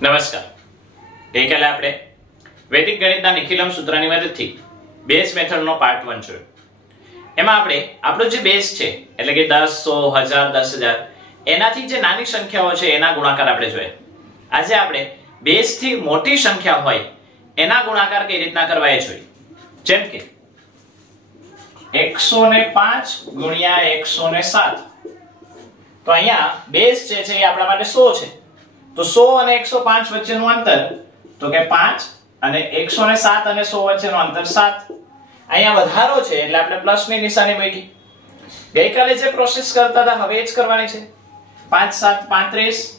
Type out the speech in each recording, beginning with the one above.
નમસ્કાર. ગઈકાલે આપણે વૈદિક ગણિતના નિખિલમ સૂત્રની મદદથી બેઝ મેથડનો પાર્ટ 1 જોયો. એમાં આપણે આપણો જે બેઝ છે એટલે કે 10, 100, 1000, 10000 એનાથી જે નાની સંખ્યાઓ છે એના ગુણાકાર આપણે જોયા. આજે આપણે બેઝ થી મોટી સંખ્યા હોય એના ગુણાકાર કઈ રીતના કરવા એ જોઈએ. જેમ કે 105 ગુણ્યા 107. તો અહીંયા બેઝ જે છે એ આપણા માટે 100 છે. તો 100 અને 105 વચ્ચેનું અંતર તો કે 5 અને 107 અને 100 વચ્ચેનું અંતર 7. અહીંયા વધારો છે એટલે આપણે પ્લસ ની નિશાની મૂકી. ગઈકાલે જે પ્રોસેસ કરતા હતા હવે એ જ કરવાની છે. 5 7 35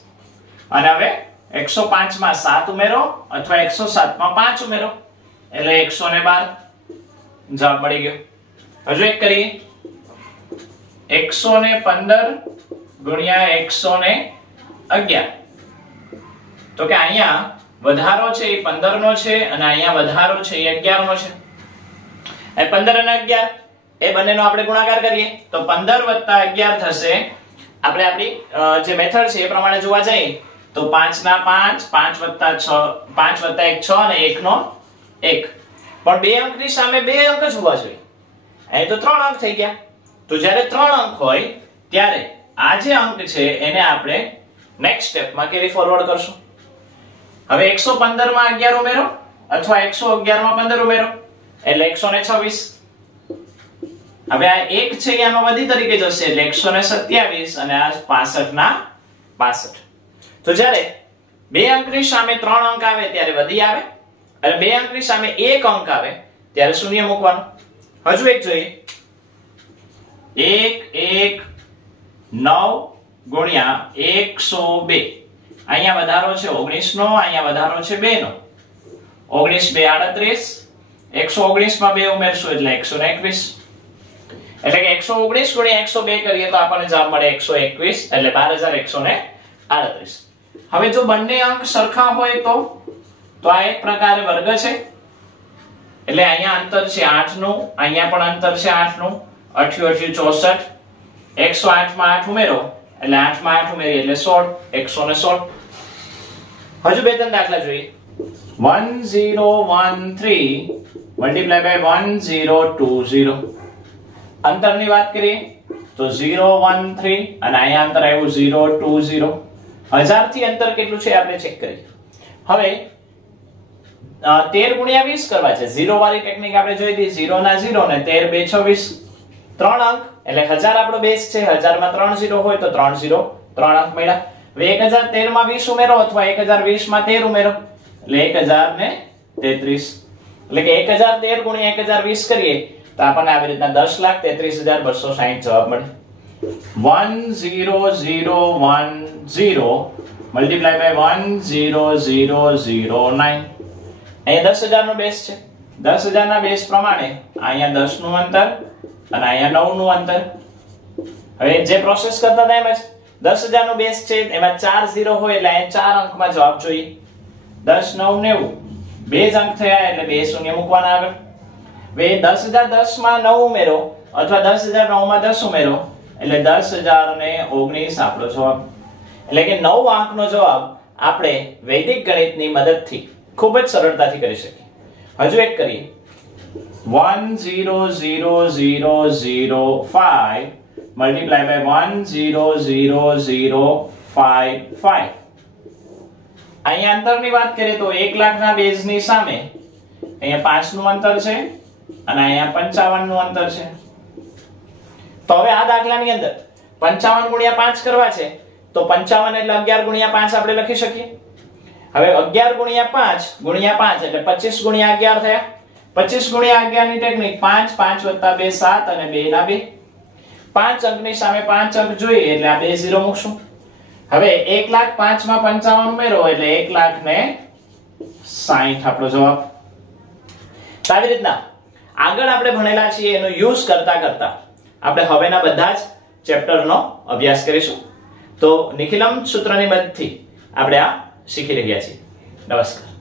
અને હવે 105 માં 7 ઉમેરો અથવા 107 માં 5 ઉમેરો એટલે 112 જવાબ મળી ગયો. હજુ એક કરીએ. 115 ગુણ્યા 111. તો કે અહીંયા વધારો છે એ 15 નો છે અને અહીંયા વધારો છે એ 11 નો છે. એ 15 અને 11 એ બંનેનો આપણે ગુણાકાર કરીએ તો 15 + 11 થશે. આપણે આપણી જે મેથડ છે એ પ્રમાણે જોવા જઈએ તો 5 ના 5, 5 + 6, 5 + 1 6 અને 1 નો 1. પણ બે અંકની સામે બે અંક જ હોવા જોઈએ. અહીં તો 3 અંક થઈ ગયા. તો જ્યારે 3 અંક હોય ત્યારે આ જે અંક છે એને આપણે નેક્સ્ટ સ્ટેપમાં કેરી ફોરવર્ડ કરશું. હવે 115 માં 11 ઉમેરો અથવા 111 માં 15 ઉમેરો એટલે 126. હવે આ 1 છે આનો વધી તરીકે જશે એટલે 127 અને આ 65 ના 62. તો જ્યારે બે અંકની સામે 3 અંક આવે ત્યારે વધી આવે અને બે અંકની સામે 1 અંક આવે ત્યારે શૂન્ય મૂકવાનું. હજુ એક જોઈએ. 1 1 9 ગુણ્યા 102. અહીંયા વધારો છે 19 નો, અહીંયા વધારો છે 2 નો. 19 2 38. 119 માં 2 ઉમેરશું એટલે 121. એટલે કે 119 ગુણ્યા 102 કરીએ તો આપણને જવાબ મળે 121 એટલે 12138. હવે જો બંને અંક સરખા હોય તો આ એક પ્રકારે વર્ગ છે. એટલે અહીંયા અંતર છે 8 નું, અહીંયા પણ અંતર છે 8 નું. 8 × 8 = 64. 108 માં 8 ઉમેરો એટલે 8 માં 8 ઉમેરીએ એટલે 16. 116. હજુ બે ત્રણ દાખલા જોઈએ. 1013 × 1020. અંતરની વાત કરીએ તો 013 અને અહીંયા અંતર આવ્યું 020. 1000 થી અંતર કેટલું છે આપણે ચેક કરીએ. હવે 13 ગુણ્યા 20 કરવા છે. 0 વાળી ટેકનિક આપણે જોઈ હતી. 0 ના 0 ને 13 2 26. 3 અંક એટલે 1000 આપણો બેઝ છે. 1000 માં 3 0 હોય તો 3 0 3 અંક મળ્યા. હવે 1013 માં 20 ઉમેરો અથવા 1020 માં 13 ઉમેરો એટલે 1033. એટલે કે 1013 ગુણ્યા 1020 કરીએ તો આપણને આવી રીતના 10,33,260 જવાબ મળે. 10010 × 10009. અહીંયા 10000 નો બેઝ છે. 10000 ના બેઝ પ્રમાણે અહીંયા 10 નું અંતર અને અહીંયા 9 નું અંતર. હવે જે પ્રોસેસ કરતા હતા એમ જ 10000 નો બેઝ છે એમાં 4 0 હોય એટલે અહીંયા 4 અંકમાં જવાબ જોઈએ. 10 9 90 બે જ અંક થયા એટલે બે શૂન્ય મૂકવાના આગળ. હવે 10010 માં 9 ઉમેરો અથવા 10009 માં 10 ઉમેરો એટલે 10019 આપણો જવાબ. એટલે કે 9 અંકનો જવાબ આપણે વૈદિક ગણિતની મદદથી ખૂબ જ સરળતાથી કરી શકીએ. હજુ એક કરીએ. 1000005 × 1000055. અહીંયા અંતરની વાત કરીએ તો 1 લાખ ના બેઝ ની સામે અહીંયા 5 નું અંતર છે અને અહીંયા 55 નું અંતર છે. તો હવે આ દાખલાની અંદર 55 ગુણ્યા 5 કરવા છે તો 55 એટલે 11 ગુણ્યા 5 આપણે લખી શકીએ. હવે 11 ગુણ્યા 5 ગુણ્યા 5 એટલે 25 ગુણ્યા 11 થયા. 25 ગુણ્યા 11 ની ટેકનિક 5 5 + 2 7 અને 2 ના 2. 5 અંકની સામે 5 અંક જોઈએ એટલે આ 2 0 મૂકશું. હવે 1,05,000 માં 55 ઉમેરો એટલે 1,60,000 આપણો જવાબ. આવી રીતના આગળ આપણે ભણેલા છીએ એનો યુઝ કરતા કરતા આપણે હવેના બધા જ ચેપ્ટરનો અભ્યાસ કરીશું. તો નિખિલમ સૂત્રની મદદથી આપણે આ શીખી રહ્યા છીએ. નમસ્કાર.